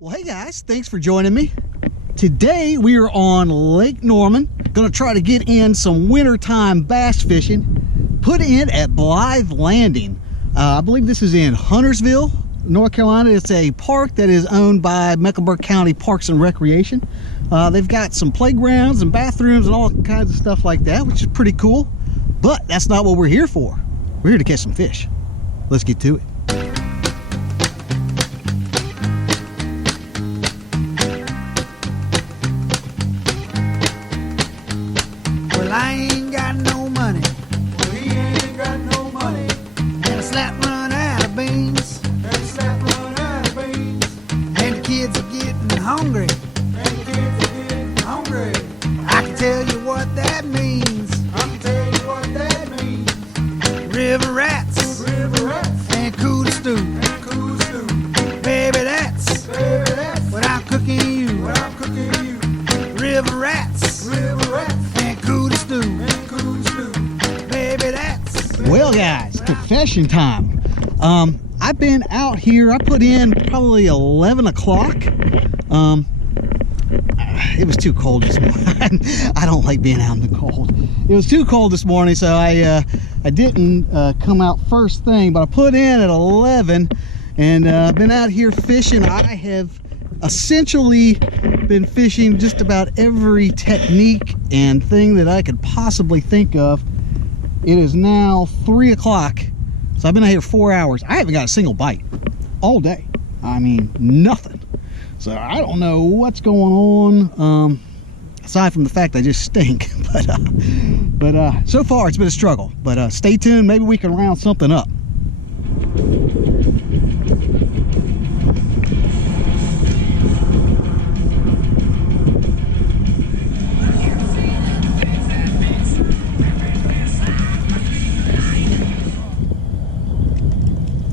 Well, hey guys, thanks for joining me. Today we are on Lake Norman. Gonna try to get in some wintertime bass fishing. Put in at Blythe Landing. I believe this is in Huntersville, North Carolina. It's a park that is owned by Mecklenburg County Parks and Recreation. They've got some playgrounds and bathrooms and all kinds of stuff like that, which is pretty cool. But that's not what we're here for. We're here to catch some fish. Let's get to it. Well, I ain't got no money. Well, he ain't got no money. And a slap run out of beans. And a slap run out of beans. And the kids are getting hungry. And the kids are getting hungry. I can tell you what that means. I can tell you what that means. River rats. River rats. And cool stew. And cool stew. Baby, that's what I'm cooking you. What I'm cooking you. River rats. River rats. And cool stew. And cool stew. Baby, that's. Well guys, confession time. I've been out here, I put in probably 11 o'clock. It was too cold this morning. I don't like being out in the cold. It was too cold this morning, so I didn't come out first thing, but I put in at 11 and been out here fishing. I have essentially been fishing just about every technique and thing that I could possibly think of. It is now 3 o'clock, so I've been out here 4 hours. I haven't got a single bite all day. I mean, nothing. So I don't know what's going on, aside from the fact I just stink. But so far it's been a struggle. But stay tuned, maybe we can round something up.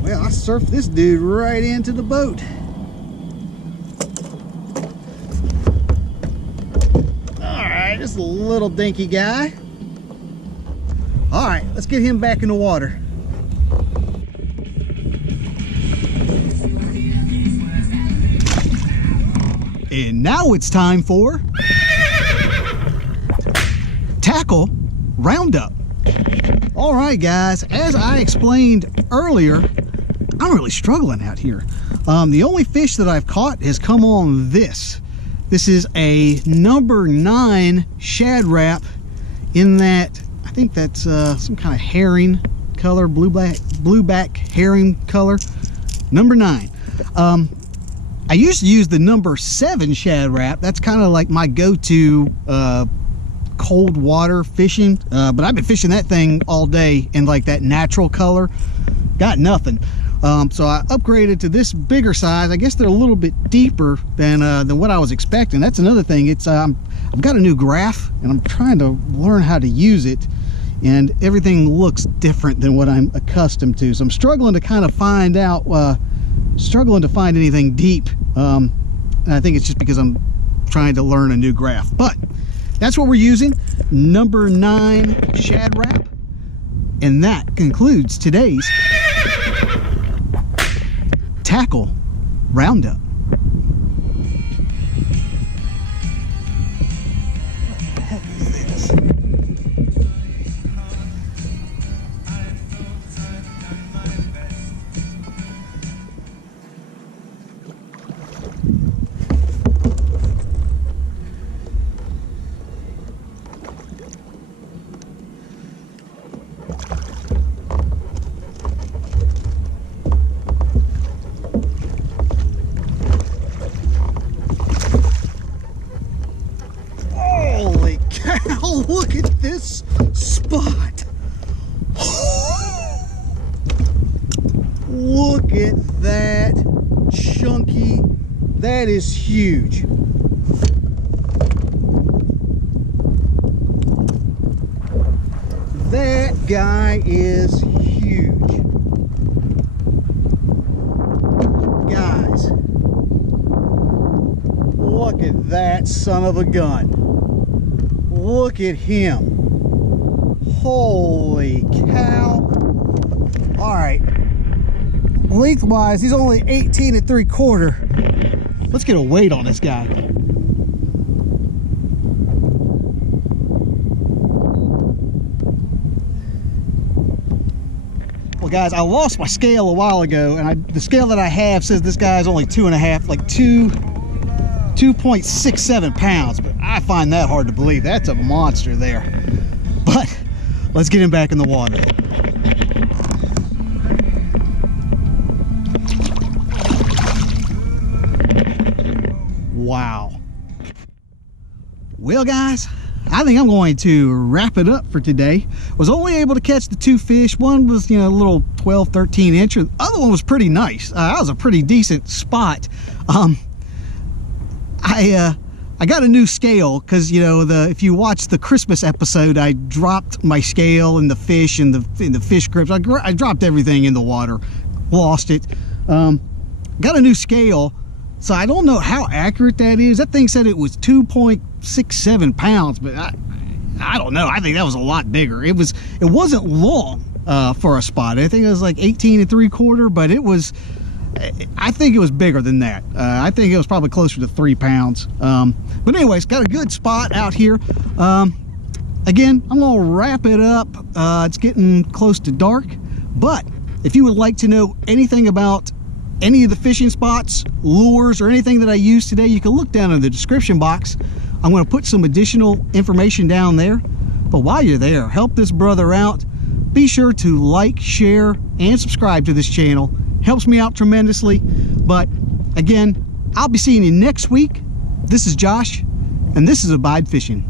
Well, I surfed this dude right into the boat. Just a little dinky guy. All right, let's get him back in the water. And now it's time for tackle Roundup. All right, guys, as I explained earlier, I'm really struggling out here. The only fish that I've caught has come on this. This is a number 9 shad wrap in that, I think that's some kind of herring color, blueback herring color, number 9. I used to use the number 7 shad wrap. That's kind of like my go-to cold water fishing, but I've been fishing that thing all day in like that natural color. Got nothing. So I upgraded to this bigger size. I guess they're a little bit deeper than what I was expecting. That's another thing. It's I've got a new graph and I'm trying to learn how to use it, and everything looks different than what I'm accustomed to. So I'm struggling to kind of find out, struggling to find anything deep. And I think it's just because I'm trying to learn a new graph. But that's what we're using, number 9 shad wrap, and that concludes today's tackle Roundup. What the heck is this? Look at this spot. Look at that chunky. That is huge. That guy is huge. Guys, look at that son of a gun. Look at him. Holy cow. All right. Lengthwise, he's only 18 3/4. Let's get a weight on this guy. Well, guys, I lost my scale a while ago, and the scale that I have says this guy is only 2.5, like 2.67 pounds, but I find that hard to believe. That's a monster there. But let's get him back in the water. Wow. Well, guys, I think I'm going to wrap it up for today. Was only able to catch the 2 fish. One was, you know, a little 12, 13 inch. The other one was pretty nice. That was a pretty decent spot. I got a new scale because, you know, if you watch the Christmas episode, I dropped my scale and the fish and the fish grips. I dropped everything in the water, lost it. Got a new scale, so I don't know how accurate that is. That thing said it was 2.67 pounds, but I don't know. I think that was a lot bigger. It wasn't long for a spot. I think it was like 18 3/4, but I think it was bigger than that. I think it was probably closer to 3 pounds. But anyways, got a good spot out here. Again, I'm gonna wrap it up. It's getting close to dark, but if you would like to know anything about any of the fishing spots, lures, or anything that I used today, you can look down in the description box. I'm going to put some additional information down there. But while you're there, help this brother out. Be sure to like, share, and subscribe to this channel. Helps me out tremendously. But again, I'll be seeing you next week. This is Josh, and this is Abide Fishing.